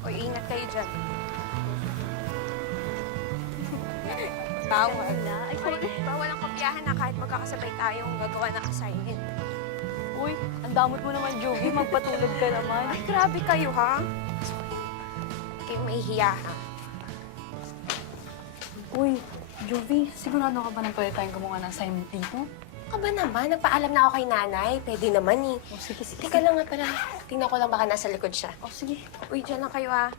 O, ingat kayo dyan. Bawal na. Ay, bawal ang kapiyahan na kahit magkakasabay tayong gagawa ng assignment. Uy, ang damot mo naman, Jovi. Magpatulad ka naman. Ay, grabe kayo, ha? Kayo mahihiya, ha? Uy, Jovi, sigurado ka ba na pwede tayong gumawa ng assignment dito? Ka ba naman? Nagpaalam na ako kay nanay. Pwede naman, eh. O, sige, sige. Teka lang nga pala. Tingnan ko lang baka nasa likod siya. O, sige. Uy, dyan lang kayo, ha?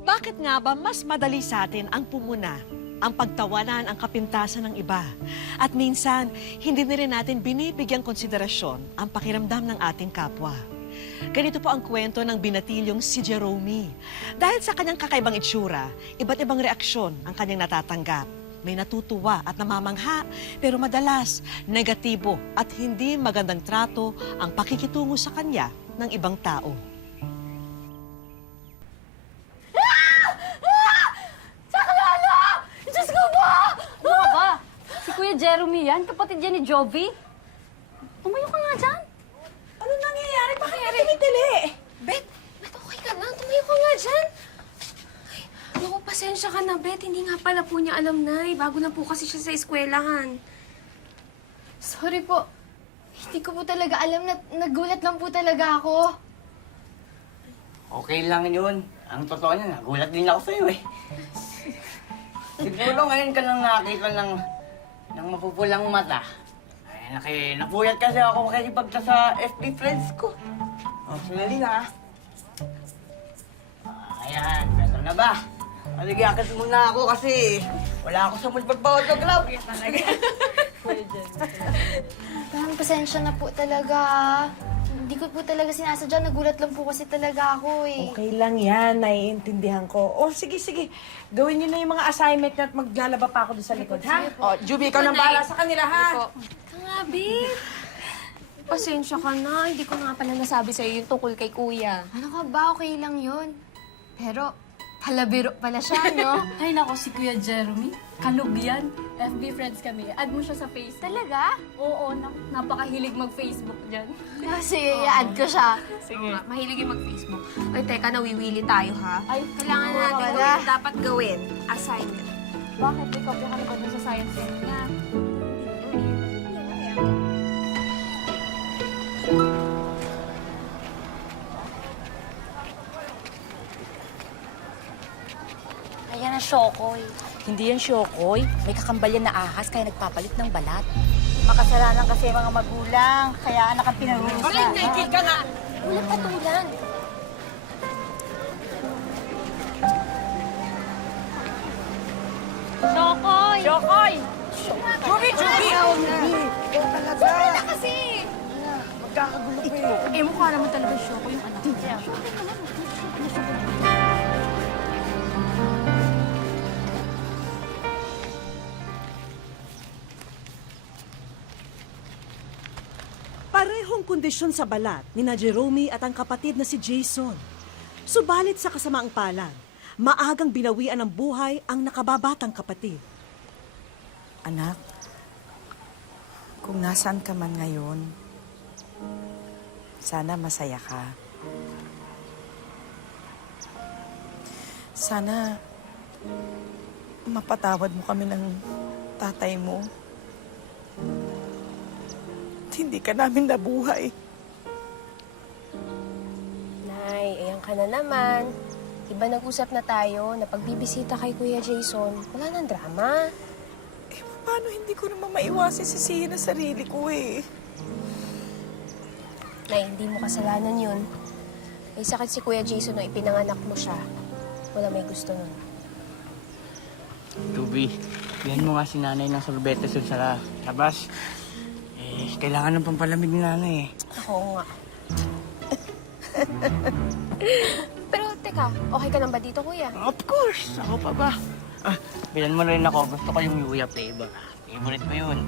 Bakit nga ba mas madali sa atin ang pumuna, ang pagtawanan, ang kapintasan ng iba? At minsan, hindi na rin natin binibigyang konsiderasyon ang pakiramdam ng ating kapwa. Ganito po ang kwento ng binatilyong si Jerome. Dahil sa kanyang kakaibang itsura, iba't ibang reaksyon ang kanyang natatanggap. May natutuwa at namamangha, pero madalas negatibo at hindi magandang trato ang pakikitungo sa kanya ng ibang tao. Diyos ko ba? Ano ka ba? Si Kuya Jeremy yan, kapatid yan ni Jovi. Tumayo ka nga dyan. Ano nangyayari? Bakit dili? Bet, okay ka lang? Tumayo ka nga dyan. Ay, naku, pasensya ka na, Bet. Hindi nga pala po niya alam, Nay. Bago na po kasi siya sa eskwelahan. Sorry po. Hindi ko po talaga alam na nagulat lang po talaga ako. Okay lang yun. Ang totoo niya, nagulat din ako sa'yo eh. Siguro ngayon ka lang nakakita ng mapupulang mata. Ay, napuyat kasi ako makikipagta sa FB friends ko. O, sandali na. Ayan, beto na ba? Maligyakas muna ako kasi wala ako sa mood magpa-autograph. Yan talaga. Parang pasensya na po talaga. Hindi ko po talaga sinasadya. Nagulat lang po kasi talaga ako eh. Okay lang yan, naiintindihan ko. O, sige, sige. Gawin niyo na yung mga assignment niyo at maglalaba pa ako doon sa likod, ha? O, Juby, ikaw nang bahala sa kanila, ha? Ika nga, Bet. Pasensya ka na. Hindi ko nga pala nasabi sa'yo yung tungkol kay Kuya. Ano ka ba? Okay lang yun. Pero, palabiro pala siya, no? Ay, nako, si Kuya Jeremy. Kalug yan. FB friends kami. Add mo siya sa Face. Talaga? Oo, napakahilig mag-Facebook dyan. Kasi i-add ko siya. Oo nga, mahilig yung mag-Facebook. Ay, teka, nawiwili tayo, ha? Ay, Kailangan oo, natin wala. gawin, dapat gawin. Assignment. Bakit? May kopya ka na ba dun sa science fair niya? Ayan ang Shokoy. Hindi yan Shokoy. May kakambal yan na ahas kaya nagpapalit ng balat. Makasalanan kasi mga magulang, kaya anak ang pinarusa. Naikil ka nga! Walang patulan. Shokoy! Jokoy! Juby! Juby! Sorry na kasi! Magkakagulo ko eh. Eh, mukha naman talaga Shokoy yung anak niya. Parehong kondisyon sa balat ni na Jerome at ang kapatid na si Jason. Subalit sa kasamaang palad, maagang binawian ng buhay ang nakababatang kapatid. Anak, kung nasaan ka man ngayon, sana masaya ka. Sana mapatawad mo kami ng tatay mo. Hindi ka namin nabuhay. Nay, ayan ka na naman. Iba nag-usap na tayo na pagbibisita kay Kuya Jason, wala nang drama. Eh, paano hindi ko naman maiwasan sisihin ang sarili ko eh? Nay, hindi mo kasalanan yun. May sakit si Kuya Jason nung ipinanganak mo siya. Wala may gusto nun. Juby, yan mo nga si nanay ng sorbetes dun sa labas. Eh, kailangan ng pampalamig ni nanay eh. Oo nga. Pero teka, okay ka lang ba dito, Kuya? Of course! Ako pa ba? Ah, bilan mo na rin ako. Gusto ko yung Yuya flavor. Favorite ko yun.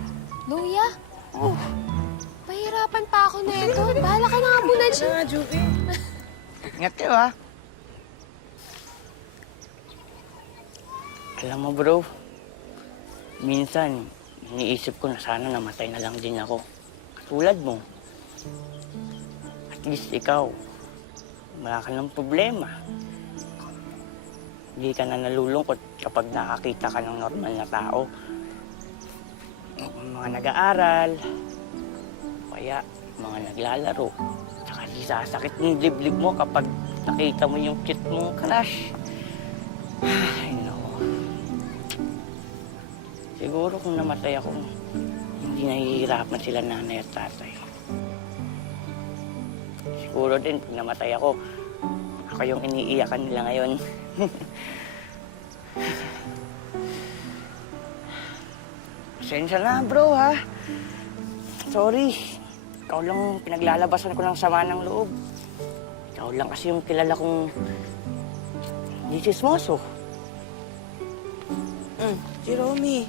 Luya? Oh, Mahirapan pa ako na ito. Bahala ka na nga muna dyan. Juby. Ingat kayo, ha? Alam mo, bro, minsan, iniisip ko na sana namatay na lang din ako. Katulad mo. At least ikaw, wala ka ng problema. Hindi ka na nalulungkot kapag nakakita ka ng normal na tao. Mga nag-aaral, kaya mga naglalaro. Tsaka di sasakit ng dibdib mo kapag nakita mo yung cute mong crush. Ay, naku. Siguro kung namatay ako, hindi nahihirapan sila nanay at tatay. Siguro din, pag namatay ako yung iniiyakan nila ngayon. Pasensya na, bro, ha? Sorry. Ikaw lang pinaglalabasan ko ng sama ng loob. Ikaw lang kasi yung kilala kong chismoso. Jeromy,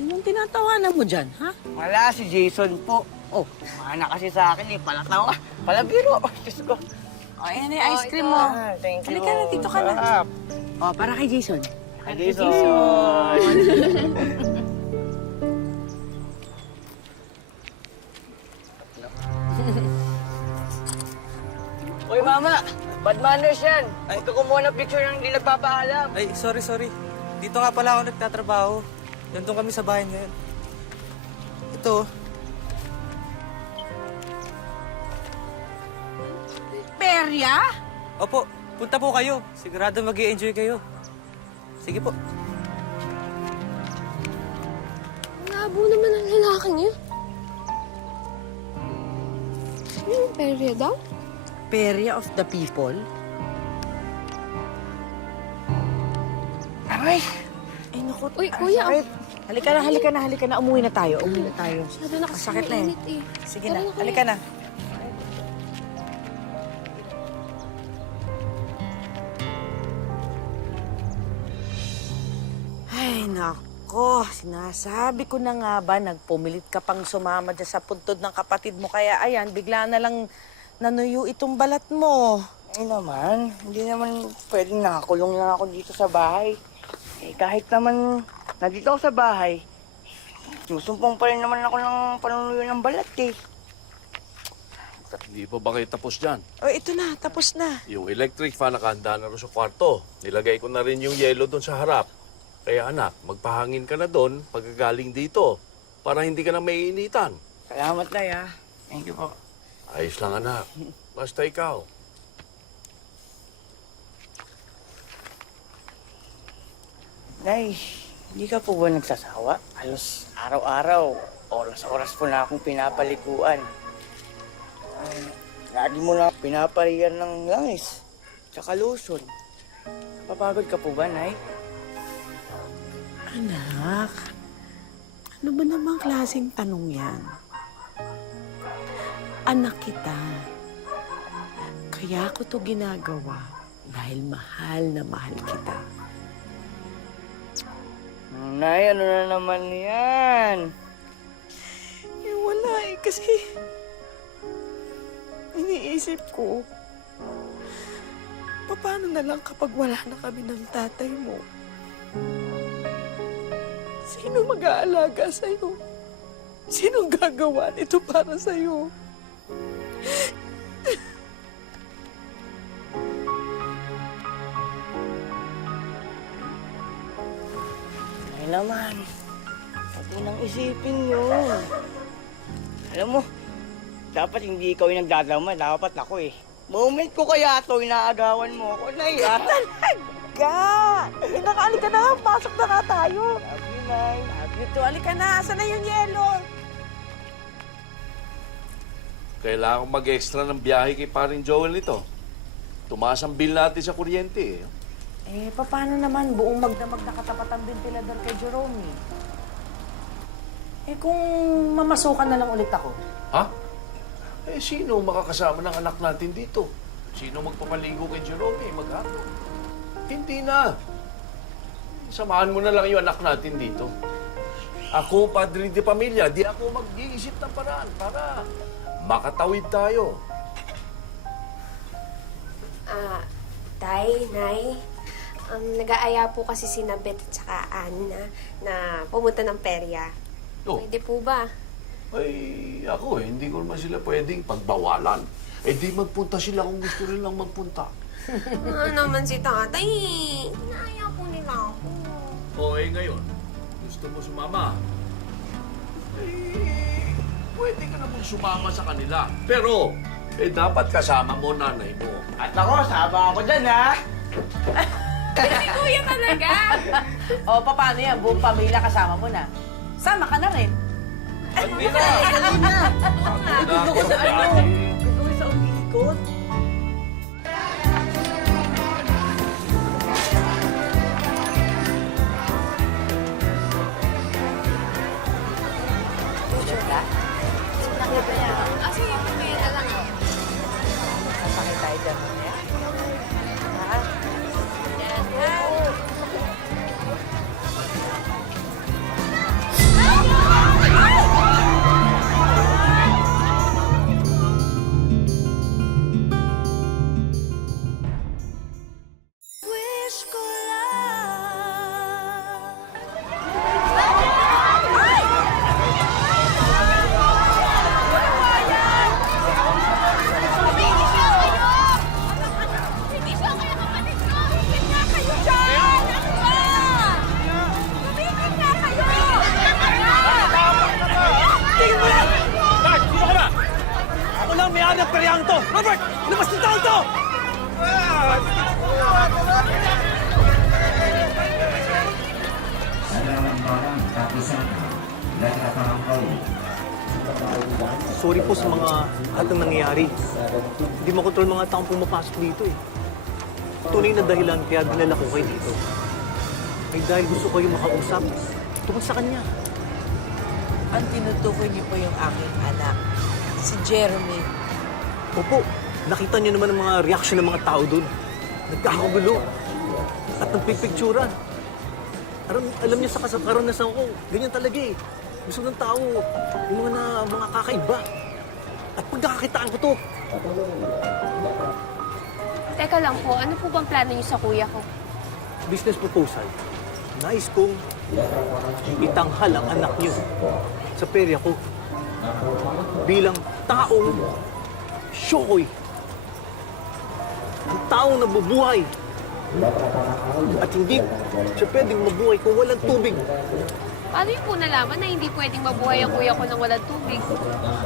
anong tinatawanan mo dyan, ha? Wala, si Jason po. Oh, mana kasi sa akin eh. Palatawa, palabiro. Diyos ko. O, ayan na yung ice cream mo. Thank you. Halika na, dito ka na. Sarap. O, para kay Jason. Kay Jason. Uy, mama! Bad manners yan! Huwag ka kumuha ng picture ng hindi nagpapaalam. Ay, sorry. Dito nga pala ako nagtatrabaho. Nandun kami sa bahay ngayon. Ito. Perya? Opo, punta po kayo. Sigurado mag-i-enjoy kayo. Sige po. Labo naman ang lalaking yun. Yung perya daw? Perya of the people? Aray! Ay, naku. Uy, kuya. sakit. Halika na. Umuwi na tayo. Masyado na kasi Masakit na mainit eh. Sige Tara na, kuya. halika na. Ay, nako. Sinasabi ko na nga ba, nagpumilit ka pang sumama dyan sa puntod ng kapatid mo. Kaya ayan, bigla na lang nanuyo itong balat mo. Ay naman, hindi naman pwedeng nakakulong lang ako dito sa bahay. Eh, kahit naman nandito ako sa bahay, susumpong pa rin naman ako ng panunuyo ng balat eh. Hindi pa ba kayo tapos dyan? O, ito na. Tapos na. Yung electric fan nakahanda na rin sa kwarto. Nilagay ko na rin yung yelo doon sa harap. Kaya anak, magpahangin ka na doon pagkagaling dito para hindi ka na maiinitan. Salamat na ya. Thank you po. Ayos lang anak. Basta ikaw. Nay, hindi ka po ba nagsasawa? Halos araw-araw, oras-oras po na akong pinapalikuan. Lagi mo na pinapariyan ng langis, tsaka lotion. Papagod ka po ba, Nay? Anak, ano ba namang klaseng tanong yan? Anak kita. Kaya ko to ginagawa dahil mahal na mahal kita. Nay, ano na naman yan? Eh, wala eh, kasi iniisip ko, paano na lang kapag wala na kami ng tatay mo? Sino mag-aalaga sa'yo? Sinong gagawa nito para sa'yo? Nay naman, huwag mo nang isipin yun. Alam mo, dapat hindi ikaw yung nagdadama, dapat ako eh. Moment ko kaya ito, inaagawan mo ako, Nay, ah. Talaga! Eh, nakaalika na. Pasok na nga tayo. Love you, Nay. Dito, alika na. Asan na yung yelo? Kailangan mag-extra ng biyahe kay paring Joel nito. Tumaas ang bill natin sa kuryente eh. Eh, paano naman buong magdamag na katapatan ventilador kay Jerome? Eh, kung mamasukan na lang ulit ako. Ha? Eh, sino makakasama ng anak natin dito? Sino magpapaligo kay Jerome maghapon? Hindi na. Samahan mo na lang yung anak natin dito. Ako, padre de pamilya, di ako mag-iisip ng paraan para makatawid tayo. Tay, Nay, nag-aaya po kasi si Beth at saka Ann na pumunta ng perya. Oh. Pwede po ba? Ay, ako hindi ko naman sila pwedeng pagbawalan. Eh di magpunta sila kung gusto nilang magpunta. Naman si tatay, inaaya po nila ako. O ngayon, gusto mo sumama? Eh, pwede ka namang sumama sa kanila. Pero, dapat kasama mo nanay mo. At ako, sama ako dyan, ha? Si Kuya talaga! O, paano yan? Buong pamilya kasama mo na. Sama ka na rin. Hindi na! Gusto ko sa ano? Gagawin sa umiikot. Sige, Kuya na lang. Pakita tayo dyan mamaya. Ha? Ako lang may anak peryang to! Robert! Labas ng tao to! Sorry po sa mga lahat ng nangyayari. Hindi makontrol mga taong pumapasok dito eh. Tunay na dahilan kaya dinala ko kayo dito. Ay dahil gusto ko yung makausap tungkol sa kanya. Ang tinutukoy niyo po yung aking anak, si Jeremy. Opo, nakita niyo naman ang mga reaksyon ng mga tao doon. Nagkakagulo. At nagpipicturan. Alam niyo sa karanasan ko, ganyan talaga eh. Gusto ng tao, yung mga kakaiba. At pag nakakakitaan ko to, Teka lang po, ano po bang plano niyo sa kuya ko? business proposal. Nais kong itanghal ang anak niyo sa perya ko bilang taong Shokoy. Ang taong nabubuhay. At hindi siya pwedeng mabuhay kung walang tubig. Paano yung po nalaman na hindi pwedeng mabuhay ang kuya ko ng walang tubig?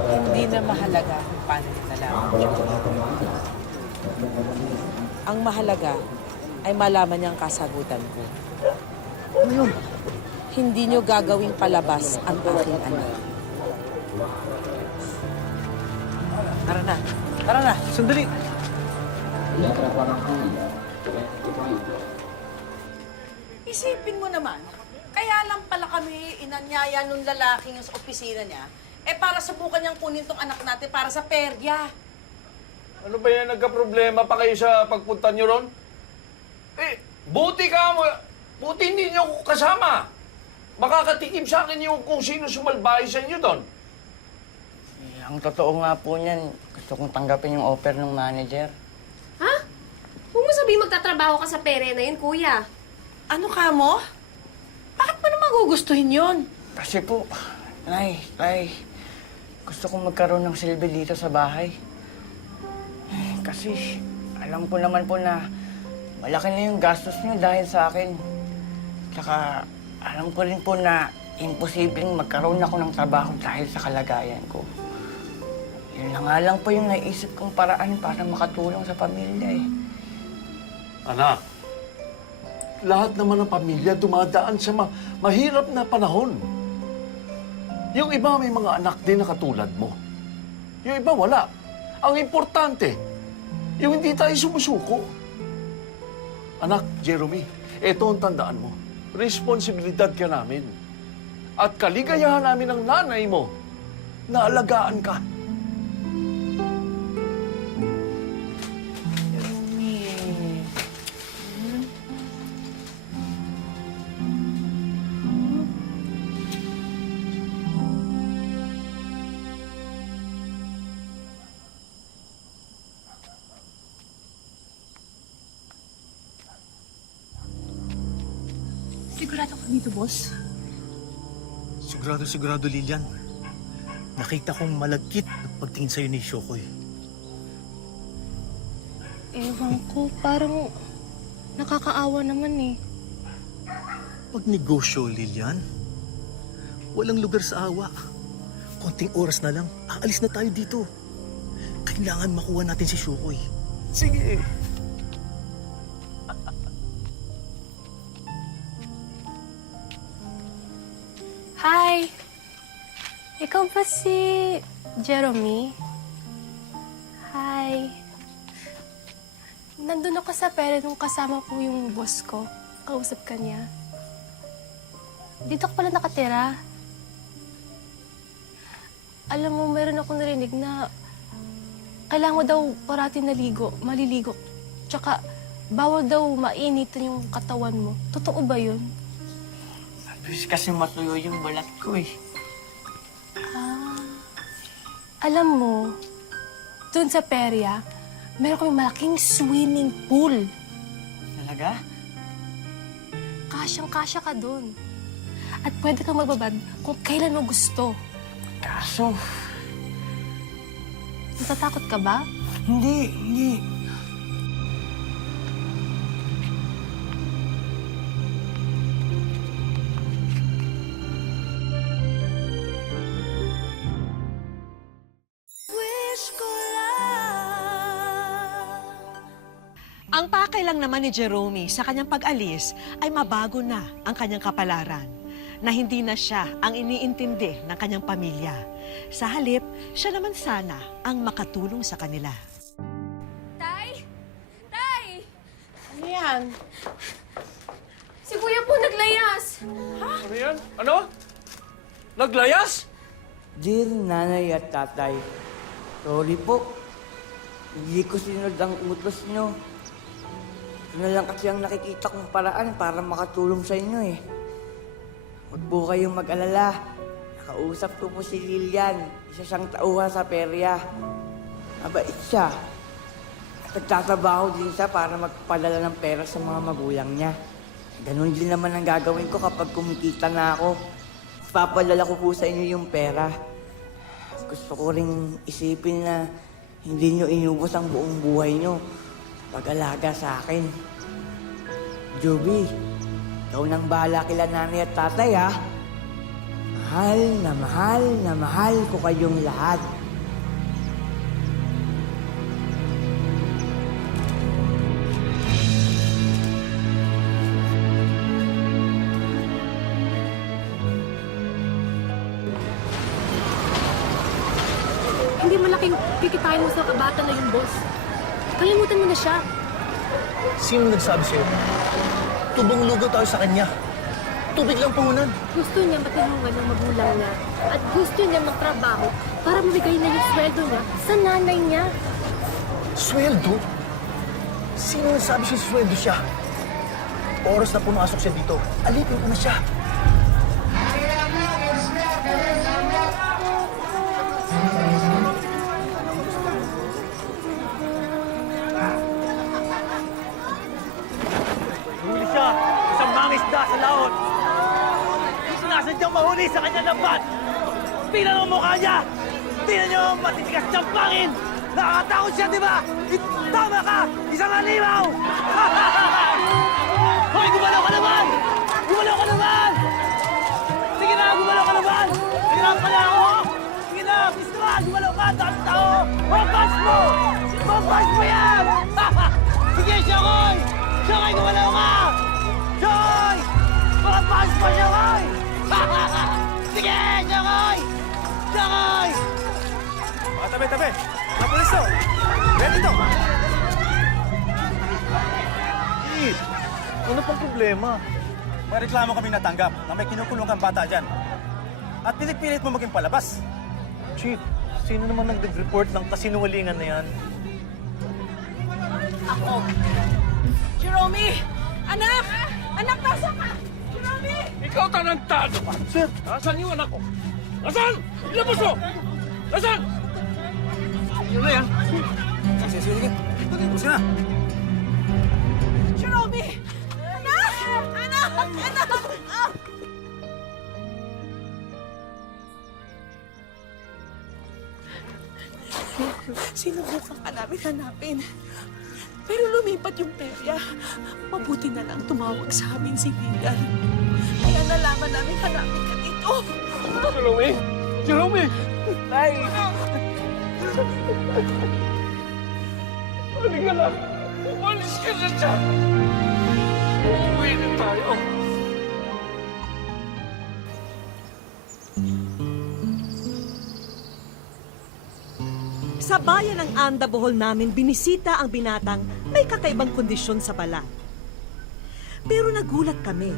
Hindi na mahalaga kung paano nalaman. Ang mahalaga ay malaman niyang kasagutan ko. Ano yun? Hindi niyo gagawing palabas ang aking anak. Tara na. Tara na. Sandali. Isipin mo naman, kaya lang pala kami inanyaya nung lalaking yung sa opisina niya, para subukan niyang kunin tong anak natin para sa perya. Ano ba yan? Nagka-problema pa kayo sa pagpunta nyo ron? Buti ka mo. Buti hindi nyo ako kasama. Makakatikim sa akin yung kung sino sumalbahay sa inyo doon. Ang totoo nga po niyan, gusto kong tanggapin yung offer ng manager. Ha? Huwag mo sabihin magtatrabaho ka sa pere na yun, kuya. Ano ka mo? Bakit mo naman gugustuhin yun? Kasi po, Nay, gusto kong magkaroon ng silbi dito sa bahay. Kasi alam ko naman po na malaki na yung gastos niyo dahil sa akin. Tsaka alam ko rin po na imposibleng magkaroon ako ng trabaho dahil sa kalagayan ko. Yun na nga lang po yung naisip kong paraan para makatulong sa pamilya eh. Anak, lahat naman ng pamilya dumadaan sa mahirap na panahon. Yung iba may mga anak din na katulad mo. Yung iba wala. Ang importante, yung hindi tayo sumusuko. Anak, Jeremy, eto ang tandaan mo. Responsibilidad ka namin. At kaligayahan namin ng nanay mo na alagaan ka. Sigurado ka dito, boss? Sigurado, Lilian. Nakita kong malagkit ang pagtingin sa'yo ni Shokoy. Ewan ko, parang nakakaawa naman eh. Pag negosyo, Lilian, walang lugar sa awa. Konting oras na lang, aalis na tayo dito. Kailangan makuha natin si Shokoy. Sige. Hi! Ikaw ba si Jeremy? Hi. Nandun ako sa pera nung kasama ko yung boss ko. Kausap ka niya. Dito ka pala nakatira. Alam mo, meron akong narinig na kailangan mo daw parati maliligo. Tsaka, bawal daw mainitan yung katawan mo. Totoo ba yun? Kasi matuyo yung balat ko eh. Alam mo, dun sa perya, meron kaming malaking swimming pool. Talaga? Kasyang-kasya ka dun. At pwede kang magbabad kung kailan mo gusto. Kaso, Natatakot ka ba? hindi. Ang pakay lang naman ni Jerome sa kanyang pag-alis ay mabago na ang kanyang kapalaran, na hindi na siya ang iniintindi ng kanyang pamilya. Sa halip, siya naman sana ang makatulong sa kanila. Tay! Tay! Ano yan? Si Kuya po naglayas. Ano yan? Ano? Naglayas? Dear nanay at tatay, sorry po. Hindi ko sinunod ang utos nyo. Ito na lang kasi ang nakikita kong paraan para makatulong sa inyo eh. Huwag po kayong mag-alala. Nakausap ko po si Lilian. Isa siyang tauhan sa perya. Mabait siya. At nagtatrabaho din siya para magpadala ng pera sa mga magulang niya. Ganon din naman ang gagawin ko kapag kumikita na ako. Papadala ko po sa inyo yung pera. Gusto ko ring isipin na hindi nyo inubos ang buong buhay nyo pag-alaga sa akin. Joby, ikaw nang bahala kila nanay at tatay, ha? Mahal na mahal ko kayong lahat. Hindi malaking kikitain mo sa kabata na yung boss. Kalimutan mo na siya. Sino nagsabi sa'yo? Tubong lugaw tayo sa kanya. Tubig lang puhunan. Gusto niya matulungan ng magulang niya at gusto niya magtrabaho para mabigay na yung sweldo niya sa nanay niya. Sweldo? Sino nagsabi siya sweldo siya? Oras na pumasok siya dito. Alipin ko na siya. Huli siya! Isang mangisda sa laot! Sinasadyang mahuli sa kanyang lambat! Tingnan ang mukha niya! Tingnan niyo ang matitigas niyang pangin! Nakakatakot siya, di ba? Tama ka! Isang halimaw! Hoy, gumalaw ka naman! Gumalaw ka naman! Sige na, gumalaw ka naman! Hirapan na ako! Sige na, gusto ka! Gumalaw ka! Dami tao! Mapas mo! Mapas mo yan! Sige, Shokoy! Shokoy, gumalaw ka! Shokoy! Mapas mo, Shokoy! Sige, Shokoy! Shokoy! Mga tabi-tabi! Mga pulis to! Ready to! Ano pang problema? May reklamo kami natanggap na may kinukulong kang bata dyan. At pinipilit mo maging palabas. Chief, sino naman nag-report ng kasinungalingan na yan? Jerome! Anak! Anak, nasa ka? Jerome! Ikaw tarantado ka! Sir! Nasaan yung anak ko? Nasaan? Ilabas mo! Nasaan? Yun na yan. Sige. Sige na. Jerome! Anak! Anak! Anak! Sinubukan ka namin hanapin. Pero lumipat yung perya. Mabuti na lang tumawag sa amin si Lidan. Kaya nalaman namin hanapin ka dito. Jerome! Jerome! Tay! Halika na! Umalis ka na dyan! Uuwi na tayo! Sa bayan ng Anda, Bohol namin, binisita ang binatang may kakaibang kondisyon sa balat. Pero nagulat kami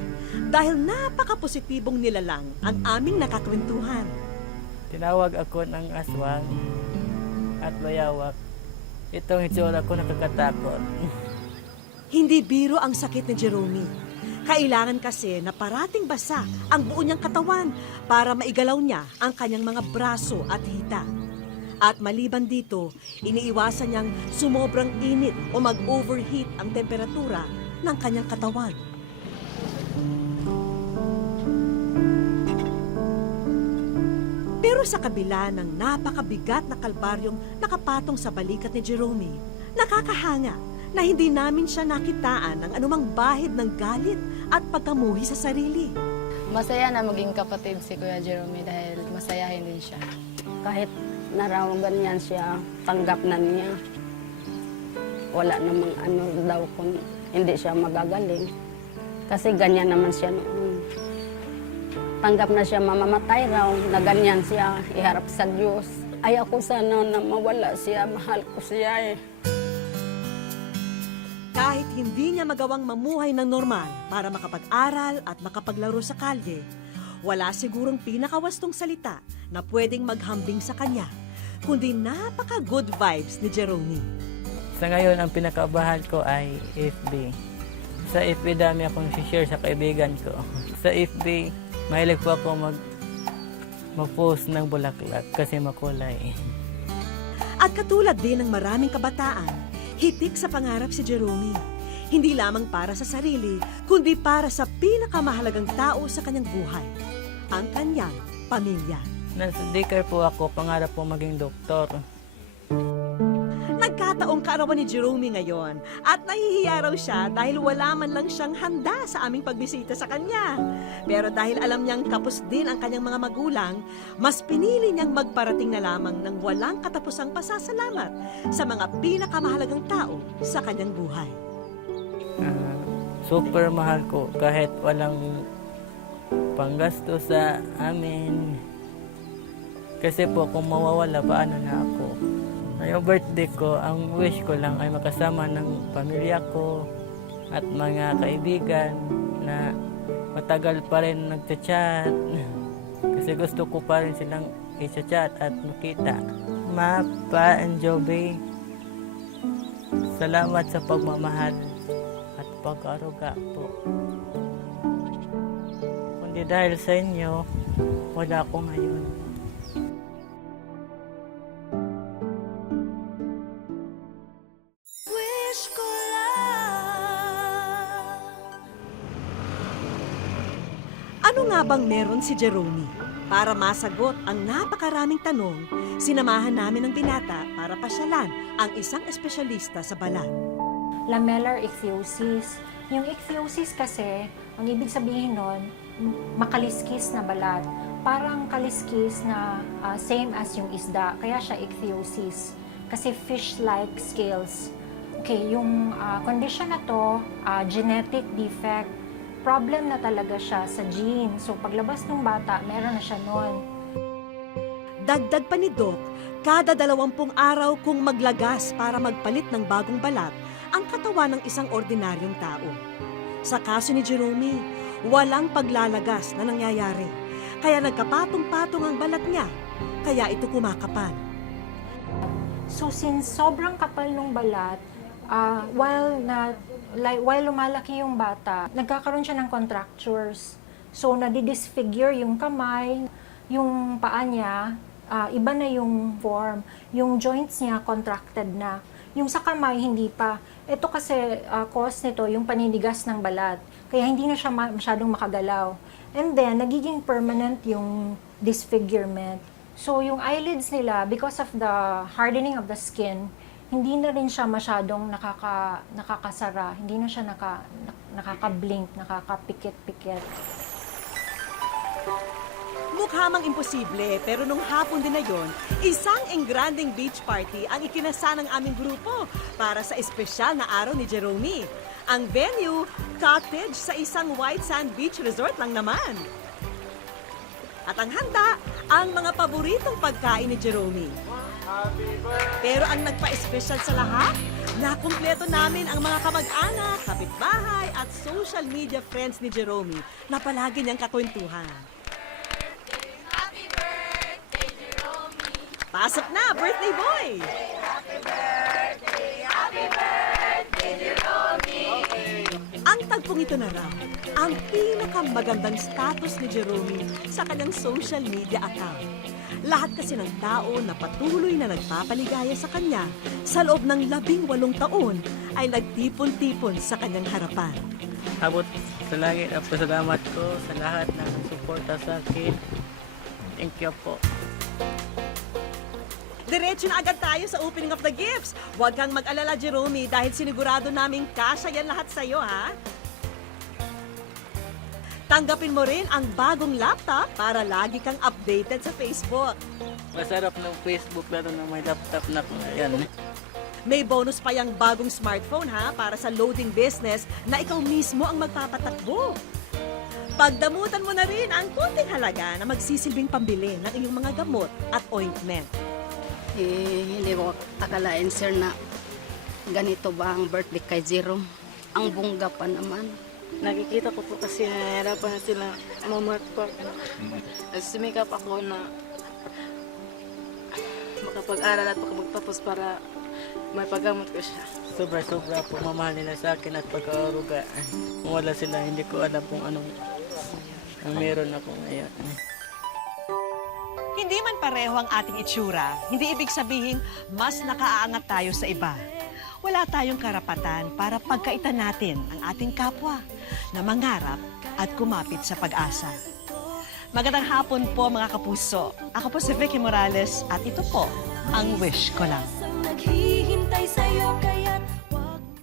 dahil napaka-positibong nilalang ang aming nakakwentuhan. Tinawag ako ng aswang at bayawak. Itong itsura ko nakakatakot. Hindi biro ang sakit ni Jerome. Kailangan kasi na parating basa ang buo niyang katawan para maigalaw niya ang kanyang mga braso at hita. At maliban dito, iniiwasan niyang sumobrang init o mag-overheat ang temperatura ng kanyang katawan. Pero sa kabila ng napakabigat na kalbaryong nakapatong sa balikat ni Jerome, nakakahanga na hindi namin siya nakitaan ng anumang bahid ng galit at pagkamuhi sa sarili. Masaya na maging kapatid si Kuya Jerome dahil masayahin din siya. Kahit nararamdaman niyan siya, tanggap na niya. Wala namang ano daw kung hindi siya magagaling. Kasi ganyan naman siya noon. Tanggap na siya mamamatay raw, na ganyan siya, iharap sa Diyos. Ayaw ko sana na mawala siya, mahal ko siya eh. Kahit hindi niya magawang mamuhay ng normal para makapag-aral at makapaglaro sa kalye, wala sigurong pinakawastong salita na pwedeng maghambing sa kanya, kundi napaka-good vibes ni Jerome. Sa ngayon, ang pinakabahan ko ay FB. Sa FB dami akong share sa kaibigan ko. Sa FB, mahilig po ako mag-post ng bulaklak kasi makulay. At katulad din ng maraming kabataan, hitik sa pangarap si Jerome. Hindi lamang para sa sarili, kundi para sa pinakamahalagang tao sa kanyang buhay, ang kanyang pamilya. Nasa daycare po ako, pangarap po maging doktor. Nagkataong kaarawan ni Jerome ngayon at nahihiya raw siya dahil wala man lang siyang handa sa aming pagbisita sa kanya. Pero dahil alam niyang kapos din ang kanyang mga magulang, mas pinili niyang magparating na lamang ng walang katapusang pasasalamat sa mga pinakamahalagang tao sa kanyang buhay. Super mahal ko kahit walang panggasto sa amin. Kasi po kung mawawala, paano na ako? Ngayong birthday ko, ang wish ko lang ay makasama ng pamilya ko at mga kaibigan na matagal pa rin nagchat-chat. Kasi gusto ko pa rin silang i-chat at makita. Ma, Pa, and Joby, salamat sa pagmamahal at pag-aruga po. Kundi dahil sa inyo, wala ko ngayon. Ano nga bang meron si Jerome? Para masagot ang napakaraming tanong, sinamahan namin ang binata para pasyalan ang isang espesyalista sa balat. Lamellar ichthyosis. Yung ichthyosis kasi, ang ibig sabihin nun, makaliskis na balat. Parang kaliskis na same as yung isda, kaya siya ichthyosis. Kasi fish-like scales. Okay, yung condition na to, genetic defect. Problem na talaga siya sa gene. So paglabas ng bata, meron na siya noon. Dagdag pa ni Doc, kada 20 araw kung maglagas para magpalit ng bagong balat ang katawan ng isang ordinaryong tao. Sa kaso ni Jerome, walang paglalagas na nangyayari. Kaya nagkapatong-patong ang balat niya, kaya ito kumakapal. So since sobrang kapal ng balat, while lumalaki yung bata, nagkakaroon siya ng contractures. So, nadidisfigure yung kamay, yung paa niya, iba na yung form. Yung joints niya, contracted na. Yung sa kamay, hindi pa. Ito kasi, cause nito, yung paninigas ng balat. Kaya hindi na siya masyadong makagalaw. And then, nagiging permanent yung disfigurement. So yung eyelids nila, because of the hardening of the skin, hindi na rin siya masyadong nakakasara, hindi na siya nakaka-blink, nakakapikit-pikit. Mukha mang imposible, pero nung hapon din na yon, isang engranding beach party ang ikinasa ng aming grupo para sa espesyal na araw ni Jerome. Ang venue, cottage sa isang white sand beach resort lang naman. At ang handa, ang mga paboritong pagkain ni Jerome. Pero ang nagpa-espesyal sa lahat, nakumpleto namin ang mga kamag-anak, kapitbahay at social media friends ni Jerome na palagi niyang kakwentuhan. Pasok na, birthday boy! Ang tagpong ito na raw, ang pinakamagandang status ni Jerome sa kanyang social media account. Lahat kasi ng tao na patuloy na nagpapaligaya sa kanya sa loob ng 18 taon ay nagtipon-tipon sa kanyang harapan. Abot sa langit ang pasalamat ko sa lahat na suporta sa akin. Thank you po. Diretso na agad tayo sa opening of the gifts. Huwag kang mag-alala, Jerome, dahil sinigurado namin kasya yan lahat sa'yo, ha? Tanggapin mo rin ang bagong laptop para lagi kang updated sa Facebook. Masarap ng Facebook lalo na may laptop na ko yan. May bonus pa yung bagong smartphone, ha? Para sa loading business na ikaw mismo ang magpapatakbo. Pagdamutan mo na rin ang kunting halaga na magsisilbing pambili ng iyong mga gamot at ointment. Hindi ko akalain, sir, na ganito ba ang birthday kay Jerome. Ang bongga pa naman. Nakikita ko po kasi nahihirapan na sila mama at papa. Sumikap ako na makapag-aral at makapagtapos para may paggamot ko siya. Sobra-sobra po mamahal nila sa akin at pagkaaruga. Kung wala sila, hindi ko alam kung anong meron ako ngayon. Hindi man pareho ang ating itsura, hindi ibig sabihin mas nakaaangat tayo sa iba. Wala tayong karapatan para pagkaitan natin ang ating kapwa na mangarap at kumapit sa pag-asa. Magandang hapon po mga kapuso. Ako po si Vicky Morales at ito po ang Wish Ko Lang. Naghihintay sa'yo kaya